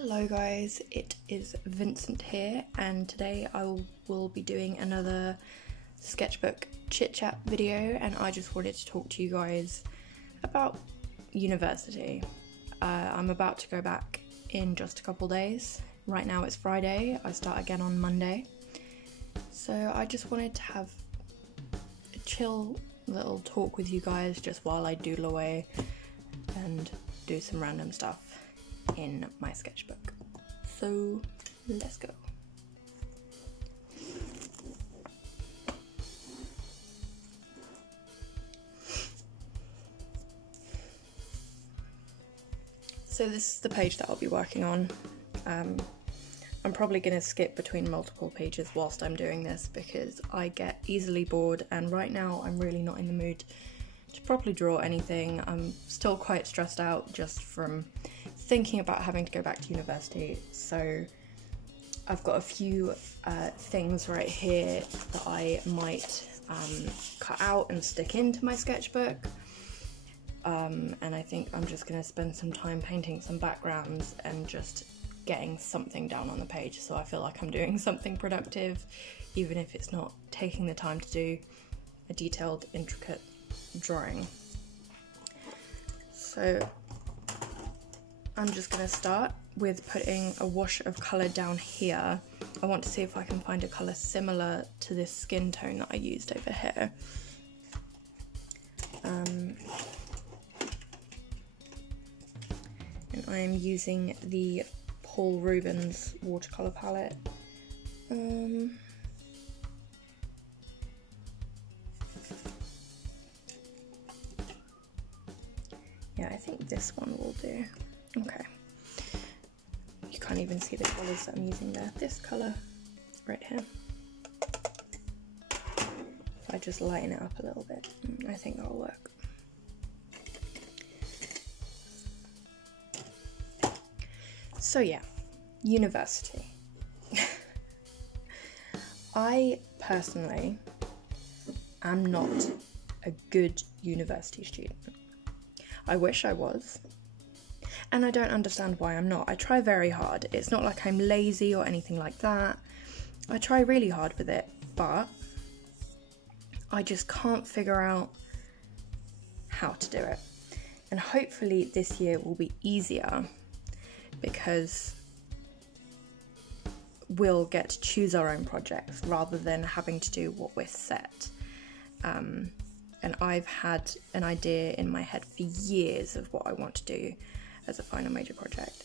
Hello guys, it is Vincent here, and today I will be doing another sketchbook chit chat video, and I just wanted to talk to you guys about university. I'm about to go back in just a couple days. Right now it's Friday, I start again on Monday, so I just wanted to have a chill little talk with you guys just while I doodle away and do some random stuff in my sketchbook. So let's go. So this is the page that I'll be working on. I'm probably going to skip between multiple pages whilst I'm doing this because I get easily bored, and right now I'm really not in the mood to properly draw anything. I'm still quite stressed out just from thinking about having to go back to university, so I've got a few things right here that I might cut out and stick into my sketchbook, and I think I'm just going to spend some time painting some backgrounds and just getting something down on the page so I feel like I'm doing something productive, even if it's not taking the time to do a detailed, intricate drawing. So I'm just going to start with putting a wash of colour down here. I want to see if I can find a colour similar to this skin tone that I used over here. And I am using the Paul Rubens watercolour palette. Yeah, I think this one will do. Okay. You can't even see the colours that I'm using there. This colour right here. If I just lighten it up a little bit, I think that'll work. So yeah, university. I personally am not a good university student. I wish I was, and I don't understand why I'm not. I try very hard. It's not like I'm lazy or anything like that. I try really hard with it, but I just can't figure out how to do it. And hopefully this year will be easier because we'll get to choose our own projects rather than having to do what we're set. And I've had an idea in my head for years of what I want to do as a final major project.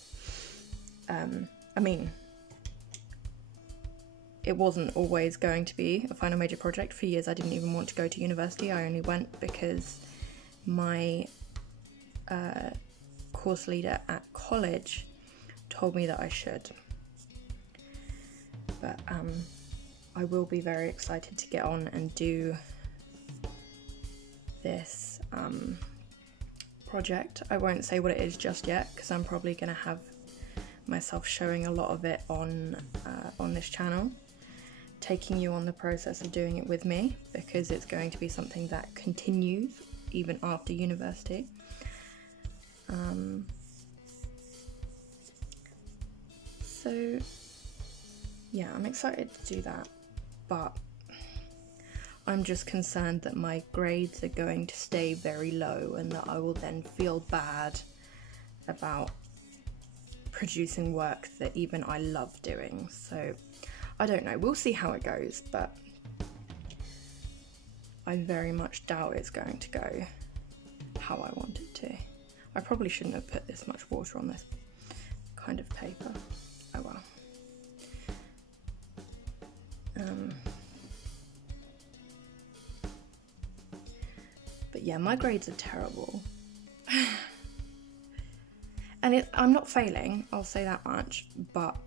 I mean, it wasn't always going to be a final major project. For years I didn't even want to go to university. I only went because my course leader at college told me that I should. But I will be very excited to get on and do this project. I won't say what it is just yet because I'm probably going to have myself showing a lot of it on this channel, taking you on the process of doing it with me, because it's going to be something that continues even after university. So yeah, I'm excited to do that, but I'm just concerned that my grades are going to stay very low and that I will then feel bad about producing work that even I love doing. So I don't know, we'll see how it goes, but I very much doubt it's going to go how I want it to. I probably shouldn't have put this much water on this kind of paper. Oh well. But yeah, my grades are terrible. And I'm not failing, I'll say that much, but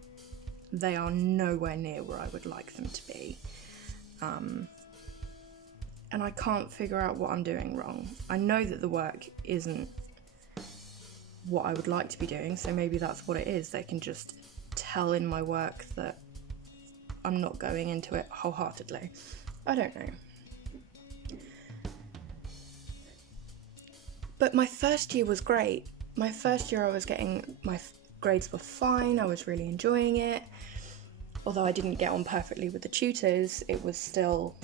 they are nowhere near where I would like them to be. And I can't figure out what I'm doing wrong. I know that the work isn't what I would like to be doing, so maybe that's what it is. They can just tell in my work that I'm not going into it wholeheartedly. I don't know. But my first year was great. My first year I was getting my grades were fine, I was really enjoying it. Although I didn't get on perfectly with the tutors, it was still,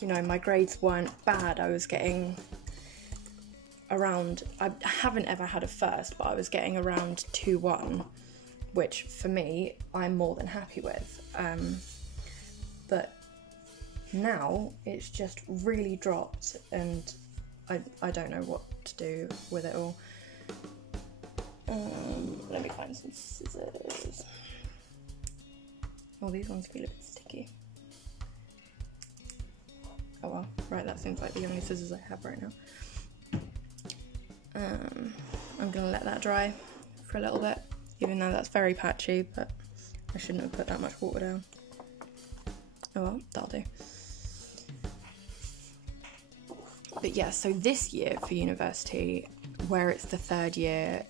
you know, my grades weren't bad. I was getting around, I haven't ever had a first, but I was getting around 2-1, which for me, I'm more than happy with. But now it's just really dropped, and I don't know what to do with it all. Let me find some scissors. Oh, these ones feel a bit sticky. Oh well, right, that seems like the only scissors I have right now. I'm gonna let that dry for a little bit, even though that's very patchy, but I shouldn't have put that much water down. Oh well, that'll do. But yeah, so this year for university, where it's the 3rd year,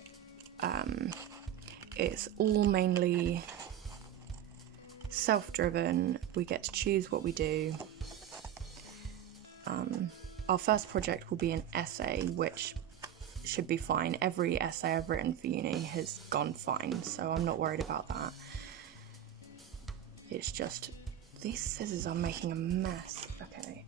it's all mainly self-driven. We get to choose what we do. Our first project will be an essay, which should be fine. Every essay I've written for uni has gone fine, so I'm not worried about that. It's just, these scissors are making a mess. Okay,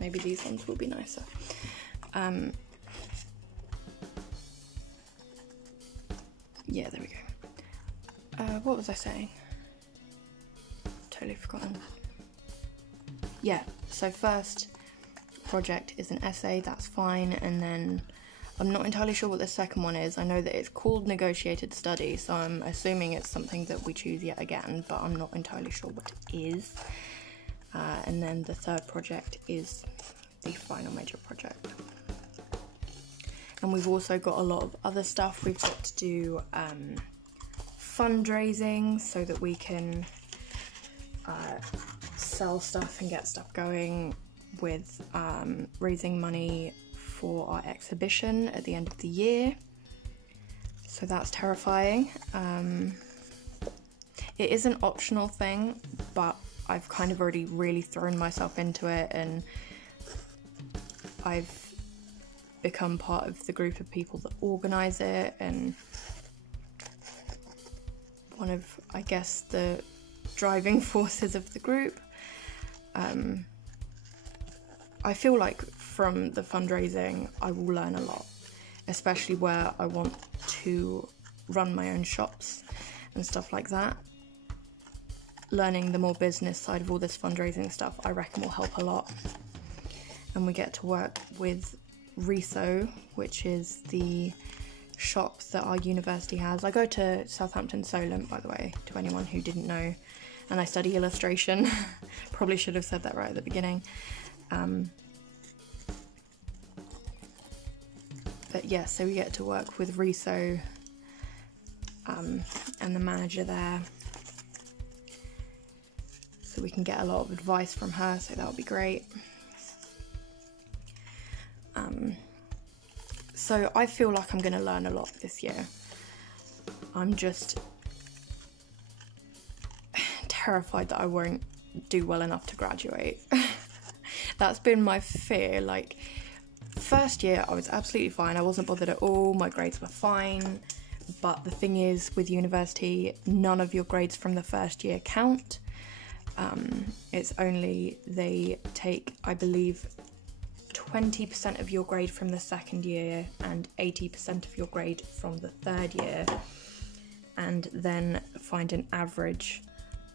maybe these ones will be nicer. Yeah, there we go. What was I saying? Totally forgotten. Yeah, so first project is an essay, that's fine, and then I'm not entirely sure what the second one is. I know that it's called negotiated study, so I'm assuming it's something that we choose yet again, but I'm not entirely sure what it is. And then the third project is the final major project. And we've also got a lot of other stuff. We've got to do fundraising so that we can sell stuff and get stuff going with raising money for our exhibition at the end of the year. So that's terrifying. It is an optional thing, but I've kind of already really thrown myself into it, and I've become part of the group of people that organise it, and one of, I guess, the driving forces of the group. I feel like from the fundraising I will learn a lot, especially where I want to run my own shops and stuff like that. Learning the more business side of all this fundraising stuff, I reckon, will help a lot. And we get to work with Riso, which is the shop that our university has. I go to Southampton Solent, by the way, to anyone who didn't know, and I study illustration. Probably should have said that right at the beginning. But yeah, so we get to work with Riso and the manager there, so we can get a lot of advice from her, so that'll be great. So I feel like I'm going to learn a lot this year. I'm just terrified that I won't do well enough to graduate. That's been my fear. Like, first year I was absolutely fine, I wasn't bothered at all, my grades were fine, but the thing is, with university, none of your grades from the first year count. It's only, they take, I believe, 20% of your grade from the second year and 80% of your grade from the third year, and then find an average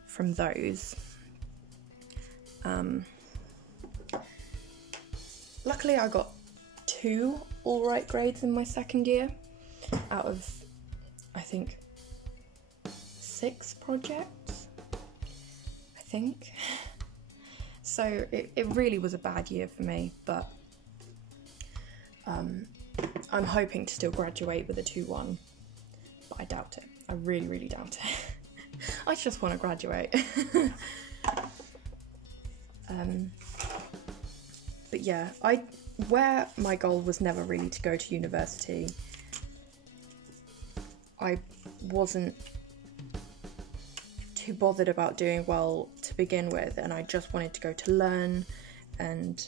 from those. Luckily I got 2 alright grades in my second year out of, I think, 6 projects, I think. So it really was a bad year for me, but I'm hoping to still graduate with a 2-1, but I doubt it. I really, really doubt it. I just want to graduate. But yeah, where my goal was never really to go to university, I wasn't too bothered about doing well to begin with, and I just wanted to go to learn and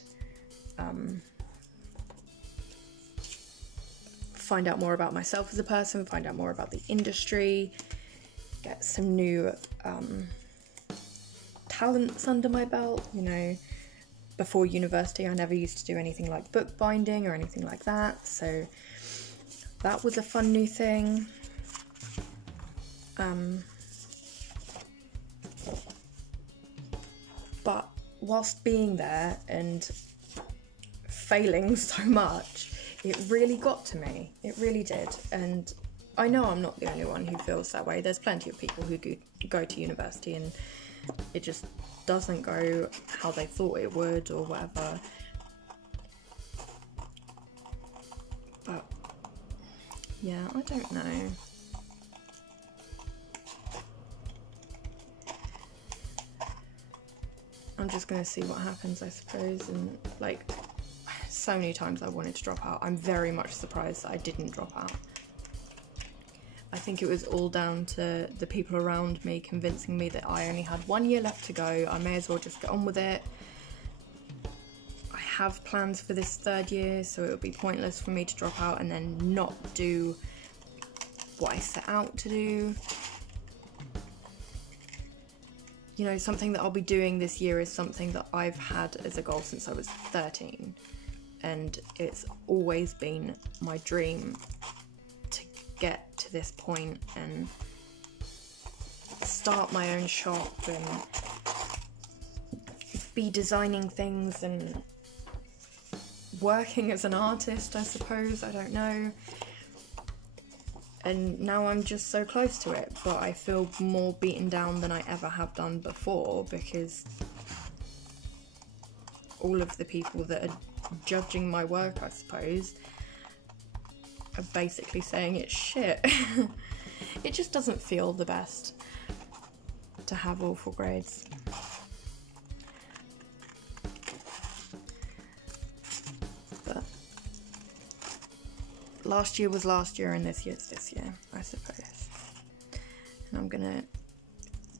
find out more about myself as a person, find out more about the industry, get some new talents under my belt. You know, before university I never used to do anything like bookbinding or anything like that, so that was a fun new thing. But whilst being there and failing so much, it really got to me. It really did. And I know I'm not the only one who feels that way. There's plenty of people who go to university and it just doesn't go how they thought it would or whatever. But yeah, I don't know. I'm just gonna see what happens, I suppose. And like, so many times I wanted to drop out. I'm very much surprised that I didn't drop out. I think it was all down to the people around me convincing me that I only had 1 year left to go. I may as well just get on with it. I have plans for this third year, so it would be pointless for me to drop out and then not do what I set out to do. You know, something that I'll be doing this year is something that I've had as a goal since I was 13. And it's always been my dream to get to this point and start my own shop and be designing things and working as an artist, I suppose. I don't know. And now I'm just so close to it, but I feel more beaten down than I ever have done before, because all of the people that are judging my work, I suppose, are basically saying it's shit. It just doesn't feel the best to have awful grades. But last year was last year and this year's this year, I suppose. And I'm gonna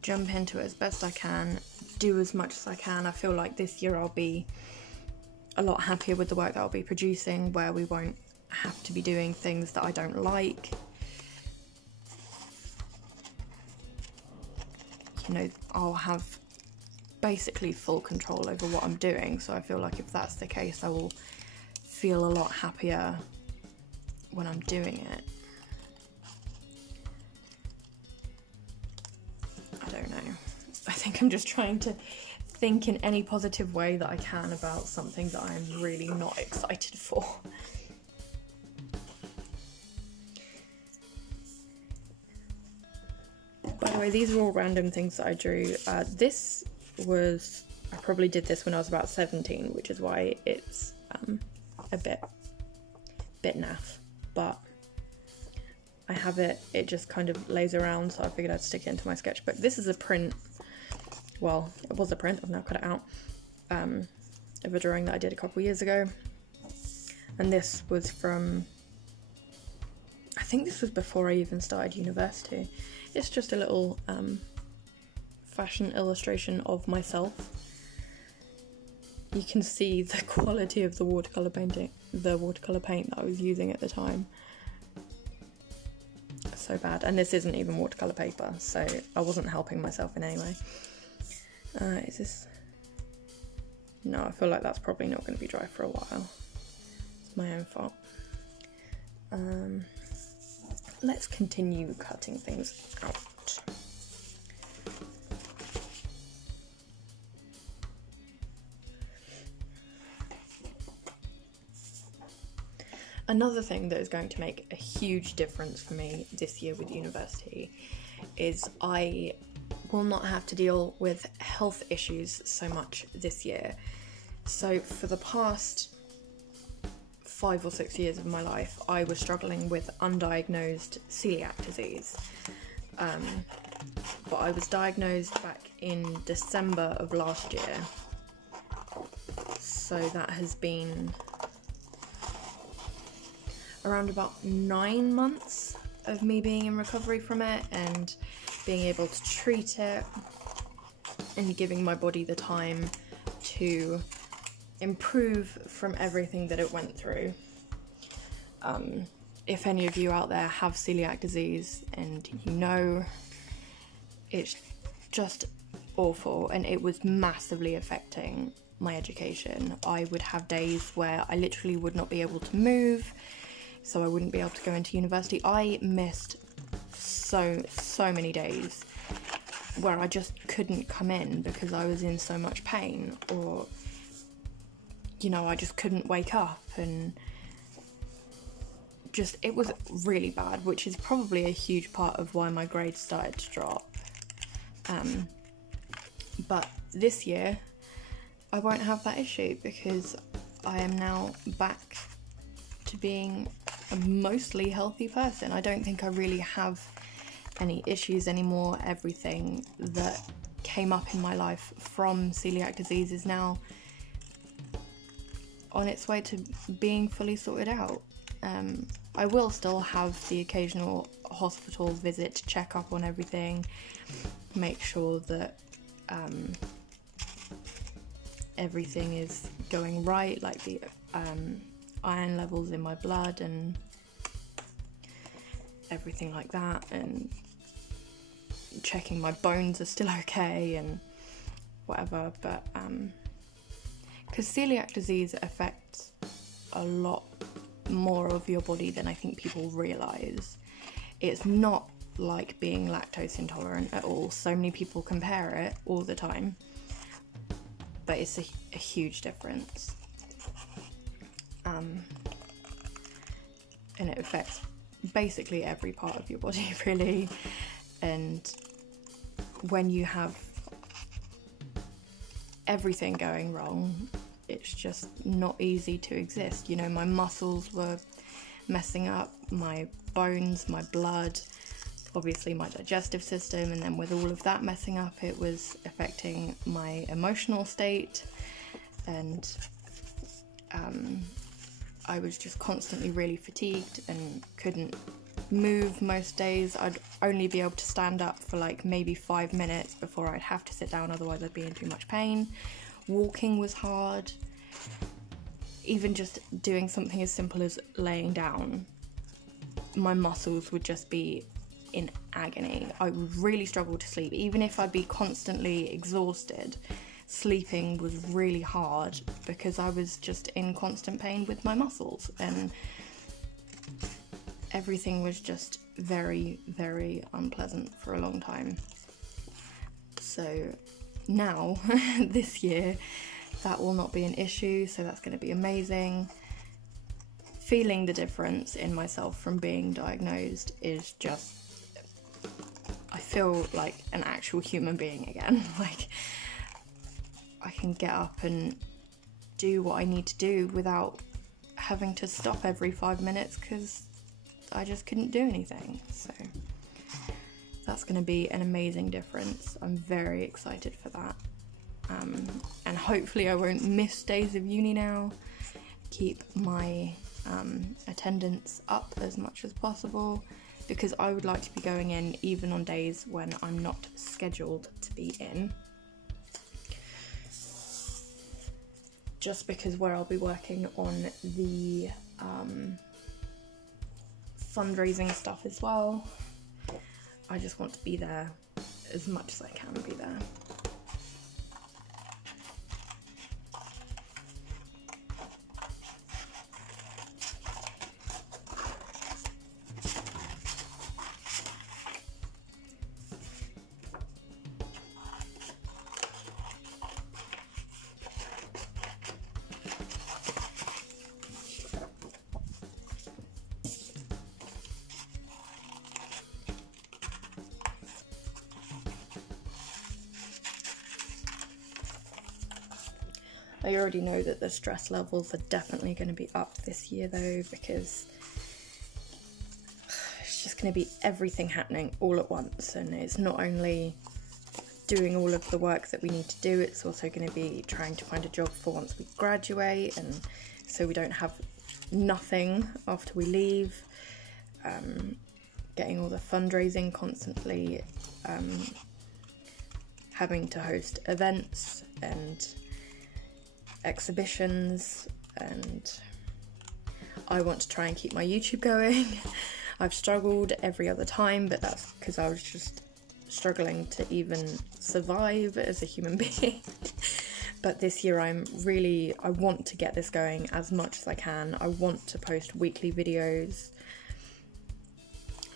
jump into it as best I can, do as much as I can. I feel like this year I'll be a lot happier with the work that I'll be producing, where we won't have to be doing things that I don't like. You know, I'll have basically full control over what I'm doing, so I feel like if that's the case, I will feel a lot happier when I'm doing it. I don't know. I think I'm just trying to think in any positive way that I can about something that I'm really not excited for. By the way, these are all random things that I drew. This was, I probably did this when I was about 17, which is why it's a bit naff, but I have it just kind of lays around, so I figured I'd stick it into my sketchbook. This is a print, well, it was a print, I've now cut it out, of a drawing that I did a couple years ago. And this was from, I think this was before I even started university. It's just a little fashion illustration of myself. You can see the quality of the watercolour paint that I was using at the time. So bad. And this isn't even watercolour paper, so I wasn't helping myself in any way. Is this? No, I feel like that's probably not going to be dry for a while. It's my own fault. Let's continue cutting things out. Another thing that is going to make a huge difference for me this year with university is I will not have to deal with health issues so much this year. So for the past 5 or 6 years of my life, I was struggling with undiagnosed celiac disease. But I was diagnosed back in December of last year. So that has been around about 9 months of me being in recovery from it, and being able to treat it and giving my body the time to improve from everything that it went through. If any of you out there have celiac disease and you know, it's just awful, and it was massively affecting my education. I would have days where I literally would not be able to move, so I wouldn't be able to go into university. I missed so many days where I just couldn't come in because I was in so much pain, or, you know, I just couldn't wake up, and just, it was really bad, which is probably a huge part of why my grades started to drop. But this year I won't have that issue because I am now back to being a mostly healthy person. I don't think I really have any issues anymore. Everything that came up in my life from celiac disease is now on its way to being fully sorted out. I will still have the occasional hospital visit to check up on everything, make sure that everything is going right, like the iron levels in my blood and everything like that, and checking my bones are still okay and whatever. But because celiac disease affects a lot more of your body than I think people realise. It's not like being lactose intolerant at all. So many people compare it all the time, but it's a huge difference. And it affects basically every part of your body, really. And when you have everything going wrong, it's just not easy to exist. You know, my muscles were messing up, my bones, my blood, obviously my digestive system, and then with all of that messing up, it was affecting my emotional state, and I was just constantly really fatigued and couldn't move most days. I'd only be able to stand up for like maybe 5 minutes before I'd have to sit down, otherwise I'd be in too much pain. Walking was hard. Even just doing something as simple as laying down, my muscles would just be in agony. I would really struggle to sleep. Even if I'd be constantly exhausted, sleeping was really hard because I was just in constant pain with my muscles, and everything was just very, very unpleasant for a long time. So now, this year, that will not be an issue, so that's going to be amazing. Feeling the difference in myself from being diagnosed is just, I feel like an actual human being again. Like, I can get up and do what I need to do without having to stop every 5 minutes because I just couldn't do anything. So that's going to be an amazing difference. I'm very excited for that. And hopefully I won't miss days of uni now. Keep my attendance up as much as possible, because I would like to be going in even on days when I'm not scheduled to be in. Just because where I'll be working on the fundraising stuff as well, I just want to be there as much as I can be there. I already know that the stress levels are definitely going to be up this year though, because it's just going to be everything happening all at once, and it's not only doing all of the work that we need to do, it's also going to be trying to find a job for once we graduate, and so we don't have nothing after we leave. getting all the fundraising constantly, having to host events and exhibitions, and I want to try and keep my YouTube going. I've struggled every other time, but that's because I was just struggling to even survive as a human being. But this year I want to get this going as much as I can. I want to post weekly videos.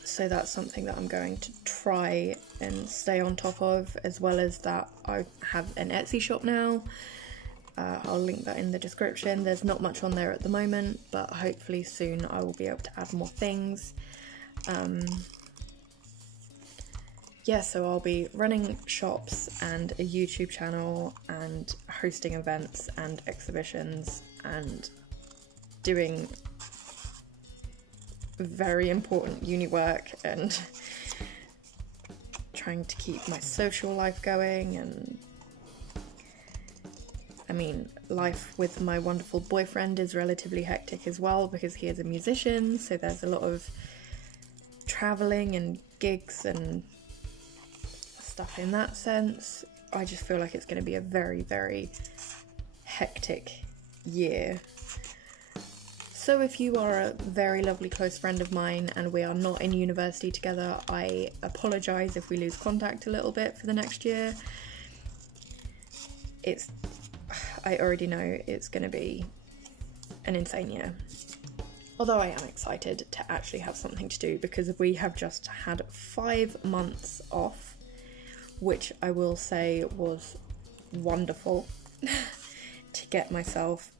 So that's something that I'm going to try and stay on top of, as well as that I have an Etsy shop now. I'll link that in the description. There's not much on there at the moment, but hopefully soon I will be able to add more things. Yeah, so I'll be running shops and a YouTube channel and hosting events and exhibitions and doing very important uni work and trying to keep my social life going. And I mean, life with my wonderful boyfriend is relatively hectic as well because he is a musician, so there's a lot of travelling and gigs and stuff in that sense. I just feel like it's going to be a very, very hectic year. So if you are a very lovely close friend of mine and we are not in university together, I apologise if we lose contact a little bit for the next year. I already know it's going to be an insane year. Although I am excited to actually have something to do, because we have just had 5 months off, which I will say was wonderful to get myself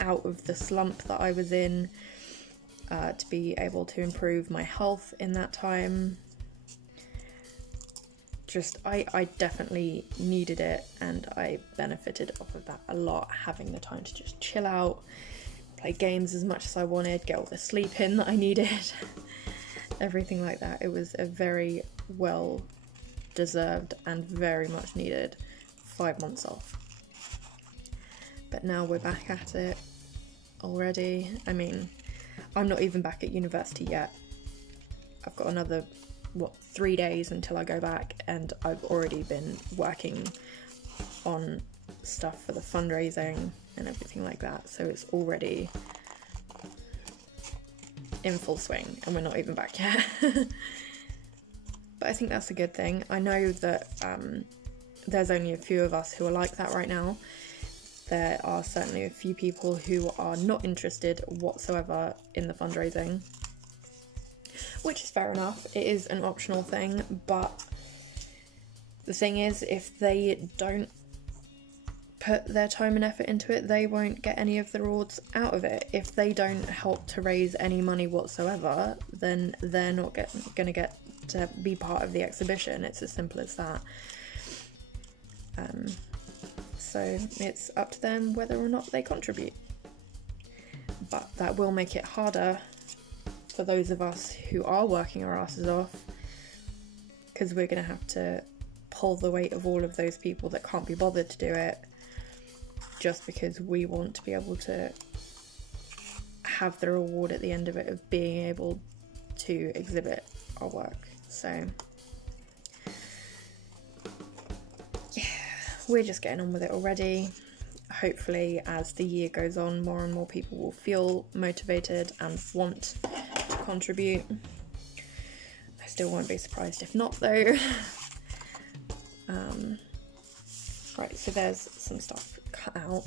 out of the slump that I was in, to be able to improve my health in that time. I definitely needed it, and I benefited off of that a lot, having the time to just chill out, play games as much as I wanted, get all the sleep in that I needed, everything like that. It was a very well deserved and very much needed 5 months off. But now we're back at it already. I mean, I'm not even back at university yet. I've got another 3 days until I go back, and I've already been working on stuff for the fundraising and everything like that, so it's already in full swing and we're not even back yet. But I think that's a good thing. I know that there's only a few of us who are like that right now. There are certainly a few people who are not interested whatsoever in the fundraising, which is fair enough. It is an optional thing, but the thing is, if they don't put their time and effort into it, they won't get any of the rewards out of it. If they don't help to raise any money whatsoever, then they're not going to get to be part of the exhibition. It's as simple as that. So it's up to them whether or not they contribute. But that will make it harder for those of us who are working our asses off, because we're going to have to pull the weight of all of those people that can't be bothered to do it, just because we want to be able to have the reward at the end of it of being able to exhibit our work. So yeah, we're just getting on with it already. Hopefully as the year goes on, more and more people will feel motivated and want to contribute. I still won't be surprised if not, though. Right, so there's some stuff cut out.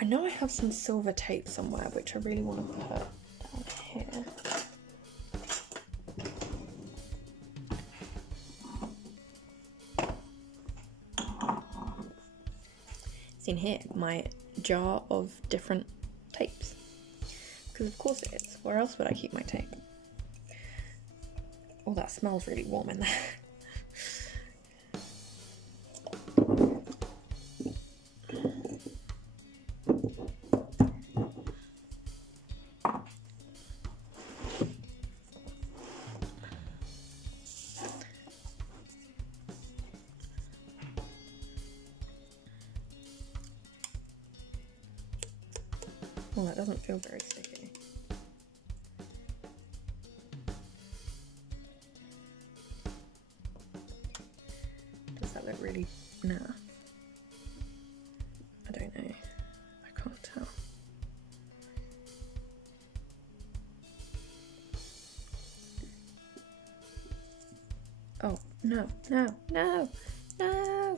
I know I have some silver tape somewhere, which I really want to put down here. It's in here, my jar of different tapes. Because of course it is. Where else would I keep my tape? Oh, that smells really warm in there. Well, that doesn't feel very sticky. that look really naff? I don't know. I can't tell. Oh, no, no, no, no!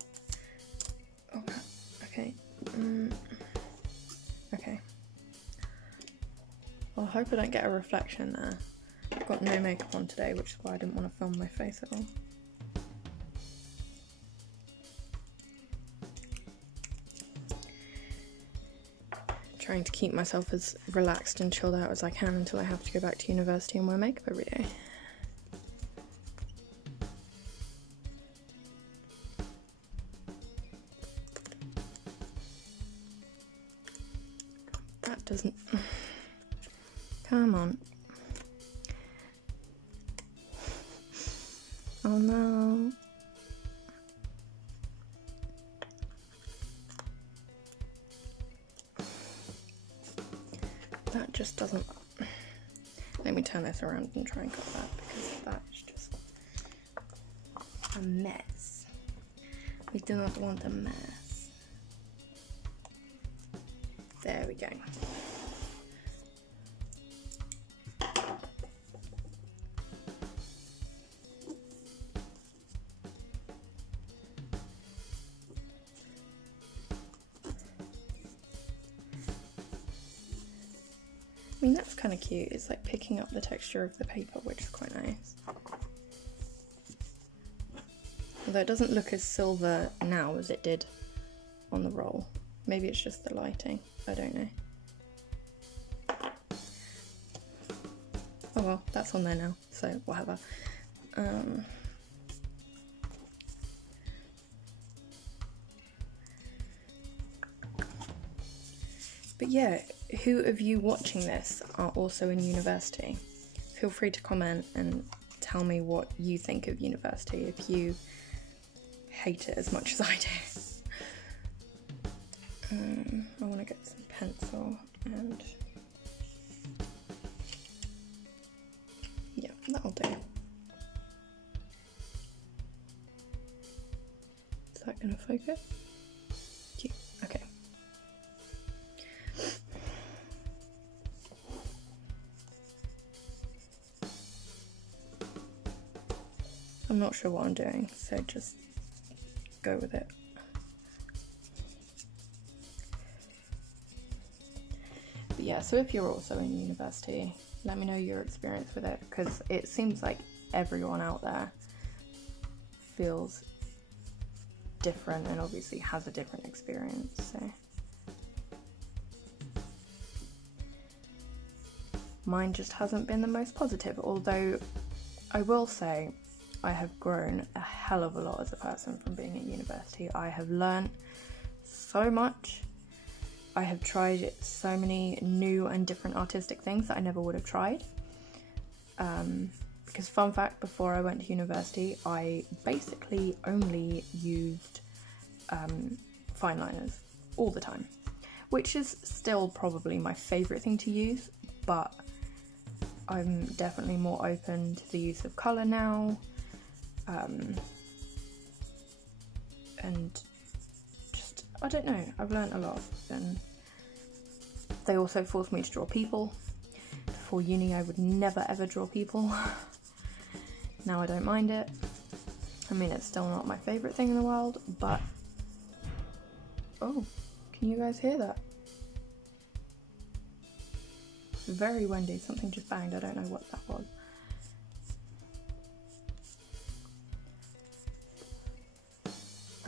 Oh, okay. Okay. Well, I hope I don't get a reflection there. I've got no makeup on today, which is why I didn't want to film my face at all. Trying to keep myself as relaxed and chilled out as I can until I have to go back to university and wear makeup every day. That doesn't... Come on. Oh no. That just doesn't... Let me turn this around and try and cut that, because that's just a mess. We do not want a mess. There we go. I mean, that's kind of cute. It's like picking up the texture of the paper, which is quite nice. Although it doesn't look as silver now as it did on the roll. Maybe it's just the lighting. I don't know. Oh well, that's on there now, so whatever. But yeah, who of you watching this are also in university? Feel free to comment and tell me what you think of university, if you hate it as much as I do. I want to get some pencil and yeah, that'll do. Is that going to focus? Okay. I'm not sure what I'm doing, so just go with it. But yeah, so if you're also in university, let me know your experience with it, because it seems like everyone out there feels different and obviously has a different experience, so mine just hasn't been the most positive, although I will say I have grown a hell of a lot as a person from being at university. I have learnt so much. I have tried so many new and different artistic things that I never would have tried. Because fun fact, before I went to university, I basically only used fine liners all the time, which is still probably my favourite thing to use, but I'm definitely more open to the use of colour now. And just, I don't know, I've learnt a lot, and they also forced me to draw people. Before uni I would never ever draw people. Now I don't mind it. I mean, it's still not my favourite thing in the world, but... Oh, can you guys hear that? It's very windy, something just banged, I don't know what that was.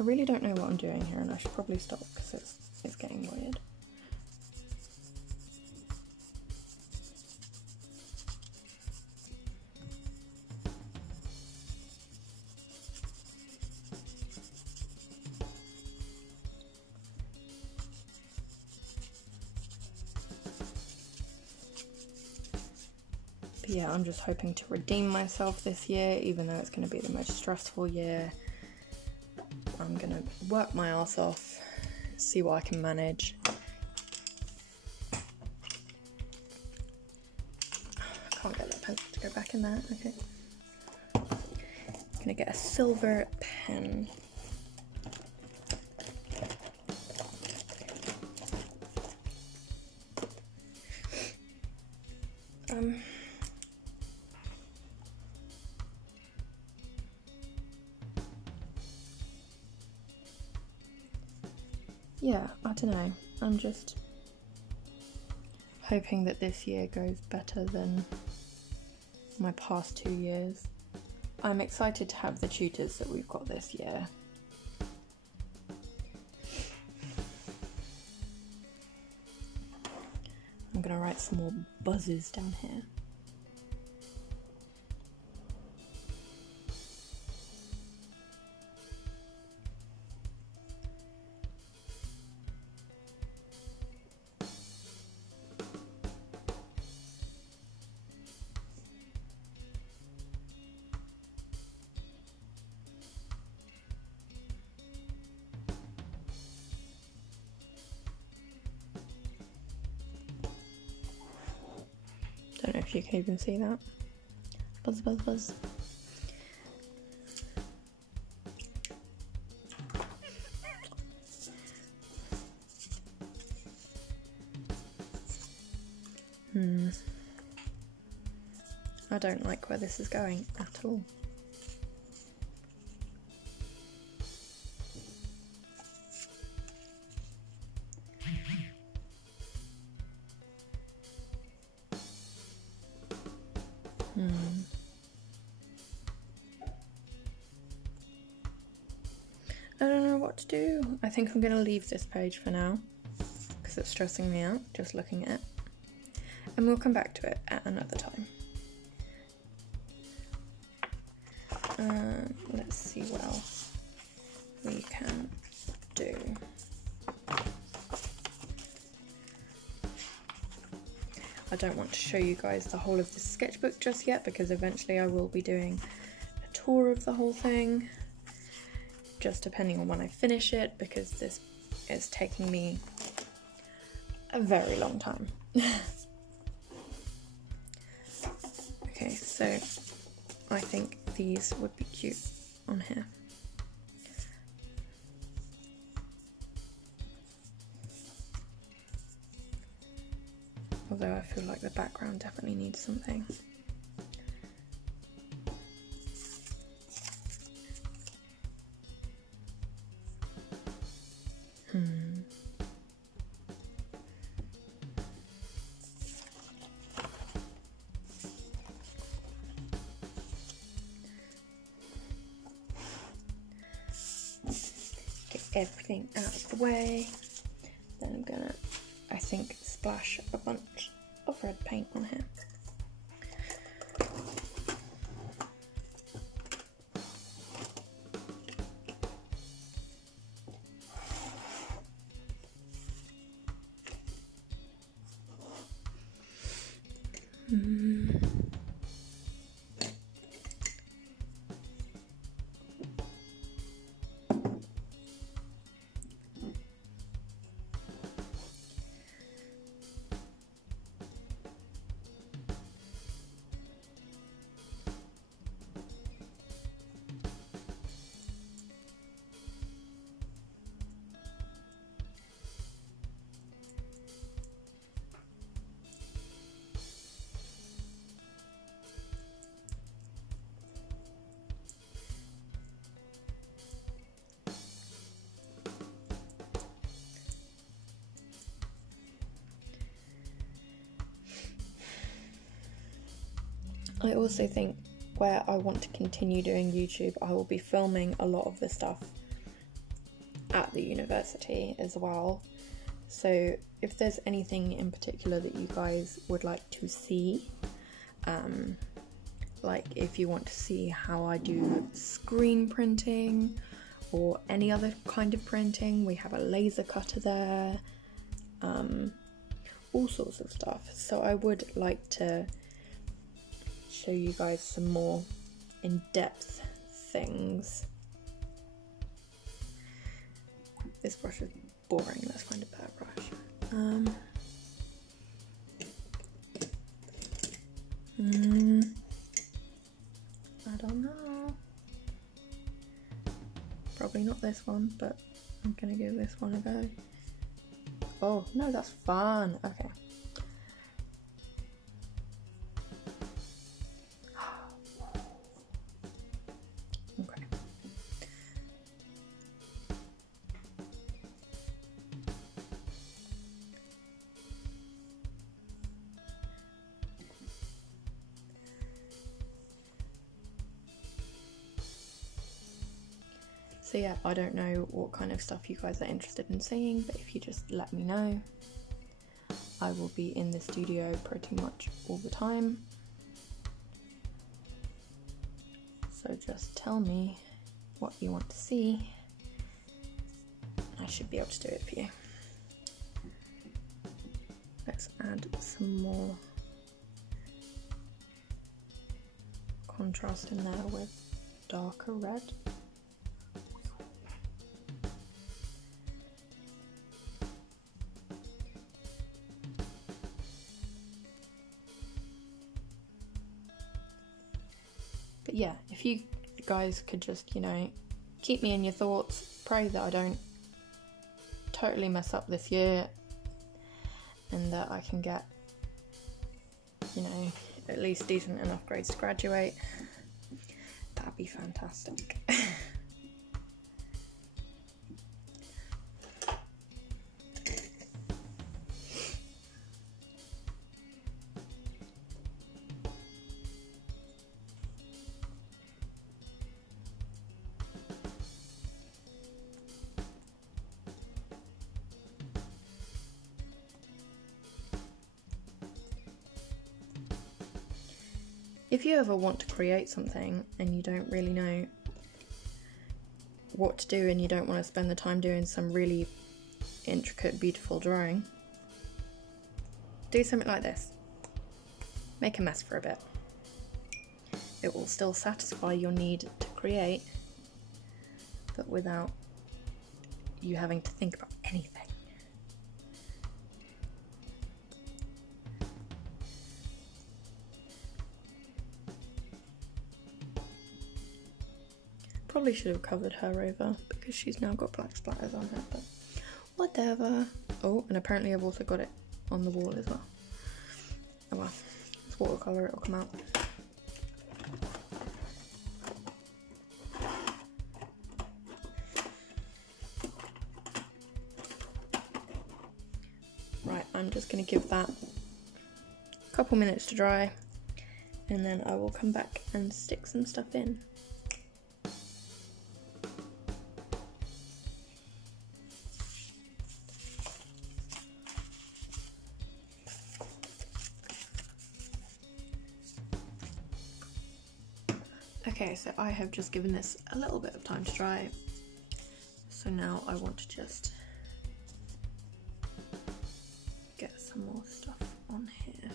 I really don't know what I'm doing here, and I should probably stop because it's getting weird. But yeah, I'm just hoping to redeem myself this year, even though it's going to be the most stressful year. I'm gonna work my ass off, see what I can manage. I can't get that pencil to go back in there, okay. I'm gonna get a silver pen. Yeah, I don't know. I'm just hoping that this year goes better than my past 2 years. I'm excited to have the tutors that we've got this year. I'm going to write some more buzzes down here. Don't know if you can even see that. Buzz, buzz, buzz. I don't like where this is going at all. I don't know what to do. I think I'm going to leave this page for now because it's stressing me out just looking at it. And we'll come back to it at another time. Let's see what else we can do. I don't want to show you guys the whole of the sketchbook just yet because eventually I will be doing a tour of the whole thing, just depending on when I finish it, because this is taking me a very long time. Okay, so I think these would be cute on here. Although I feel like the background definitely needs something. Get everything out of the way. Then I'm gonna, I think, splash a bunch of red paint on here. I also think where I want to continue doing YouTube, I will be filming a lot of the stuff at the university as well. So if there's anything in particular that you guys would like to see, like if you want to see how I do screen printing or any other kind of printing, we have a laser cutter there, all sorts of stuff. So I would like to show you guys some more in-depth things. This brush is boring, let's find a better brush. I don't know. Probably not this one, but I'm gonna give this one a go. Oh, no, that's fun. Okay. So yeah, I don't know what kind of stuff you guys are interested in seeing, but if you just let me know. I will be in the studio pretty much all the time. So just tell me what you want to see. I should be able to do it for you. Let's add some more contrast in there with darker red. But yeah, if you guys could just, you know, keep me in your thoughts, pray that I don't totally mess up this year and that I can get, you know, at least decent enough grades to graduate. That'd be fantastic. If you ever want to create something and you don't really know what to do and you don't want to spend the time doing some really intricate, beautiful drawing, do something like this. Make a mess for a bit. It will still satisfy your need to create, but without you having to think about anything. Probably should have covered her over because she's now got black splatters on her, but whatever. Oh, and apparently I've also got it on the wall as well. Oh well, it's watercolour, it'll come out. Right, I'm just going to give that a couple minutes to dry and then I will come back and stick some stuff in. Okay, so I have just given this a little bit of time to dry, so now I want to just get some more stuff on here.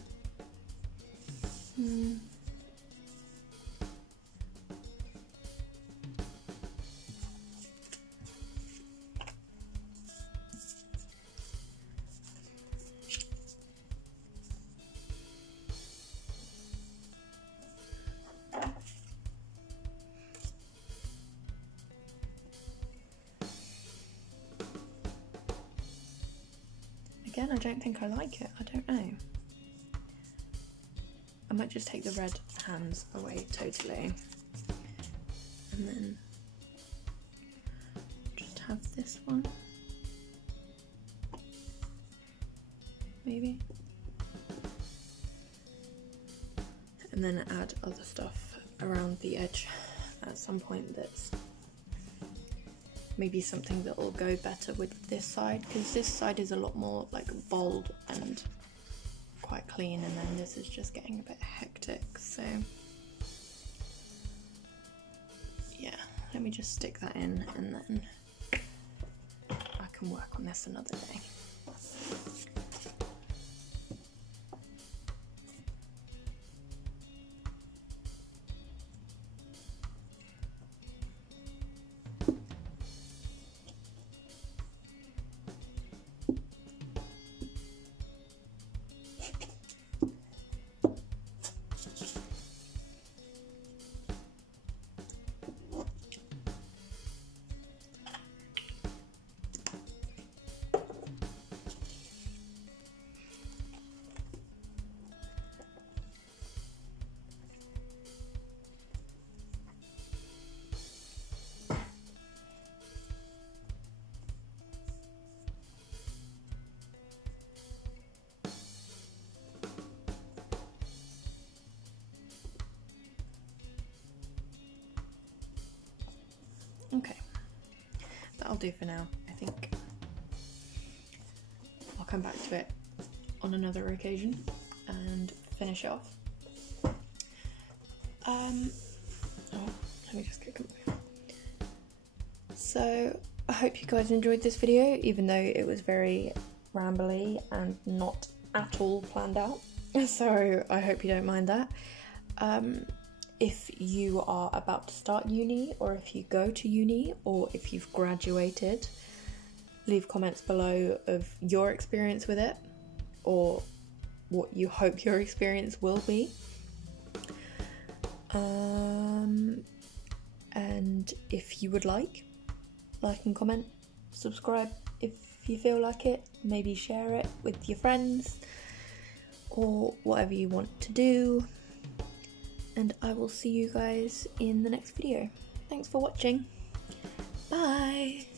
Again, I don't think I like it. I don't know. I might just take the red hands away totally. And then just have this one. Maybe. And then add other stuff around the edge at some point that's maybe something that will go better with this side, because this side is a lot more like bold and quite clean, and then this is just getting a bit hectic. So yeah, let me just stick that in and then I can work on this another day. Okay, that'll do for now, I think. I'll come back to it on another occasion and finish it off. Let me just get coming. So I hope you guys enjoyed this video, even though it was very rambly and not at all planned out. So I hope you don't mind that. If you are about to start uni, or if you go to uni, or if you've graduated, leave comments below of your experience with it, or what you hope your experience will be. And if you would like and comment, subscribe if you feel like it, maybe share it with your friends, or whatever you want to do. And I will see you guys in the next video. Thanks for watching. Bye!